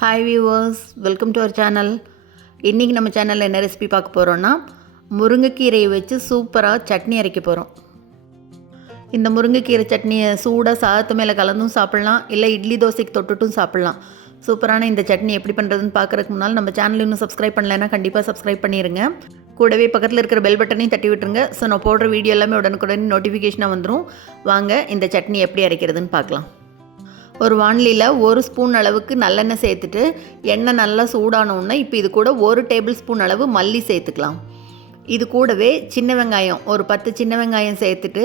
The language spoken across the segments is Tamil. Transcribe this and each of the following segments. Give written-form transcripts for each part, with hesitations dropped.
Hi viewers, welcome to our channel. இன்றைக்கி நம்ம சேனலில் என்ன ரெசிபி பார்க்க போகிறோன்னா, முருங்கைக்கீரையை வச்சு சூப்பராக சட்னி அரைக்க போகிறோம். இந்த முருங்கைக்கீரை சட்னியை சூடாக சாதத்து மேலே கலந்தும் சாப்பிட்லாம், இல்லை இட்லி தோசைக்கு தொட்டுட்டும் சாப்பிட்லாம். சூப்பரான இந்த சட்னி எப்படி பண்ணுறதுன்னு பார்க்குறதுக்கு முன்னால் நம்ம சேனல் இன்னும் சப்ஸ்கிரைப் பண்ணலைன்னா கண்டிப்பாக சப்ஸ்கிரைப் பண்ணிடுங்க. கூடவே பக்கத்தில் இருக்கிற பெல் பட்டனையும் தட்டி விட்டுருங்க. ஸோ நான் போடுற வீடியோ எல்லாமே உடனுக்குடனே நோட்டிஃபிகேஷனாக வந்துடும். வாங்க இந்த சட்னி எப்படி அரைக்கிறதுன்னு பார்க்கலாம். ஒரு வாணலியில் 1 ஸ்பூன் அளவுக்கு நல்லெண்ணெய் சேர்த்துட்டு எண்ணெய் நல்லா சூடானோன்னா இப்போ இது கூட 1 டேபிள் ஸ்பூன் அளவு மல்லி சேர்த்துக்கலாம். இது கூடவே சின்ன வெங்காயம் ஒரு 10 சின்ன வெங்காயம் சேர்த்துட்டு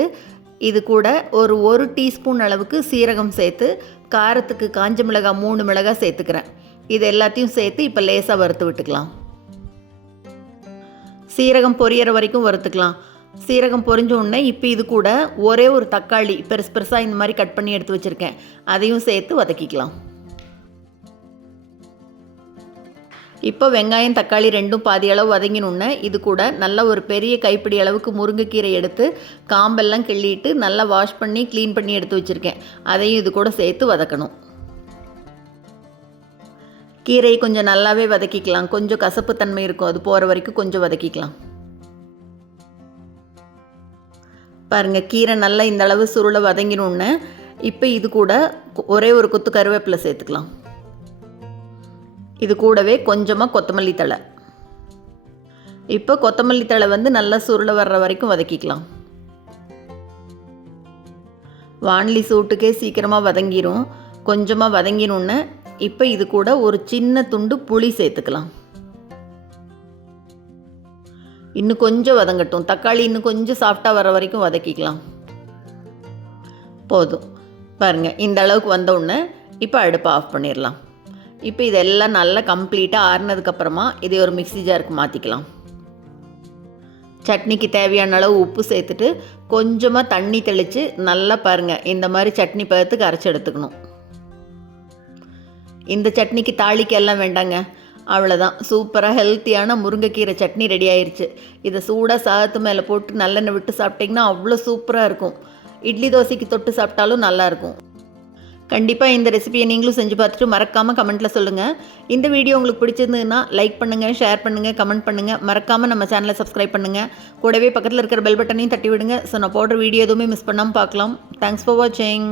இது கூட ஒரு டீஸ்பூன் அளவுக்கு சீரகம் சேர்த்து காரத்துக்கு காஞ்ச மிளகாய் 3 மிளகாய் சேர்த்துக்கிறேன். இது எல்லாத்தையும் சேர்த்து இப்போ லேசாக வறுத்து விட்டுக்கலாம். சீரகம் பொரியிற வரைக்கும் வறுத்துக்கலாம். சீரகம் பொரிஞ்ச உடனே இப்போ இது கூட ஒரே ஒரு தக்காளி பெருசாக இந்த மாதிரி கட் பண்ணி எடுத்து வச்சுருக்கேன், அதையும் சேர்த்து வதக்கிக்கலாம். இப்போ வெங்காயம் தக்காளி ரெண்டும் பாதி அளவு வதங்கினோடனே இது கூட நல்லா ஒரு பெரிய கைப்பிடி அளவுக்கு முருங்கைக்கீரை எடுத்து காம்பெல்லாம் கிள்ளிட்டு நல்லா வாஷ் பண்ணி க்ளீன் பண்ணி எடுத்து வச்சுருக்கேன், அதையும் இது கூட சேர்த்து வதக்கணும். கீரையை கொஞ்சம் நல்லாவே வதக்கிக்கலாம். கொஞ்சம் கசப்பு தன்மை இருக்கும், அது போகிற வரைக்கும் கொஞ்சம் வதக்கிக்கலாம். பாருங்கள், கீரை நல்லா இந்த அளவு சுருளை வதங்கினோன்னு இப்போ இது கூட ஒரே ஒரு கொத்து கருவேப்பிலை சேர்த்துக்கலாம். இது கூடவே கொஞ்சமாக கொத்தமல்லி தழை. இப்போ கொத்தமல்லி தழை நல்லா சுருளை வர்ற வரைக்கும் வதக்கிக்கலாம். வாணலி சூட்டுக்கே சீக்கிரமாக வதங்கிடும். கொஞ்சமாக வதங்கினோன்னு இப்போ இது கூட ஒரு சின்ன துண்டு புளி சேர்த்துக்கலாம். இன்னும் கொஞ்சம் வதங்கட்டும். தக்காளி இன்னும் கொஞ்சம் சாஃப்டாக வர வரைக்கும் வதக்கிக்கலாம். போதும், பாருங்கள் இந்த அளவுக்கு வந்தோடனே இப்போ அடுப்பை ஆஃப் பண்ணிடலாம். இப்போ இதெல்லாம் நல்லா கம்ப்ளீட்டாக ஆறுனதுக்கப்புறமா இதை ஒரு மிக்ஸி ஜாருக்கு மாற்றிக்கலாம். சட்னிக்கு தேவையான அளவு உப்பு சேர்த்துட்டு கொஞ்சமாக தண்ணி தெளித்து நல்லா பாருங்கள் இந்த மாதிரி சட்னி பதத்துக்கு அரைச்சி எடுத்துக்கணும். இந்த சட்னிக்கு தாளிக்கு எல்லாம் வேண்டாங்க, அவ்வளோதான். சூப்பராக ஹெல்த்தியான முருங்கைக்கீரை சட்னி ரெடி ஆயிடுச்சு. இதை சூடாக சாதத்து மேலே போட்டு நல்லெண்ணெய் விட்டு சாப்பிட்டிங்கன்னா அவ்வளோ சூப்பராக இருக்கும். இட்லி தோசைக்கு தொட்டு சாப்பிட்டாலும் நல்லாயிருக்கும். கண்டிப்பாக இந்த ரெசிபியை நீங்களும் செஞ்சு பார்த்துட்டு மறக்காமல் கமெண்ட்டில் சொல்லுங்கள். இந்த வீடியோ உங்களுக்கு பிடிச்சிருந்ததுன்னா லைக் பண்ணுங்கள், ஷேர் பண்ணுங்கள், கமெண்ட் பண்ணுங்கள். மறக்காமல் நம்ம சேனலை சப்ஸ்கிரைப் பண்ணுங்கள். கூடவே பக்கத்தில் இருக்கிற பெல் பட்டனையும் தட்டி விடுங்க. ஸோ நான் போடுற வீடியோ எதுவுமே மிஸ் பண்ணாமல் பார்க்கலாம். தேங்க்ஸ் ஃபார் வாட்சிங்.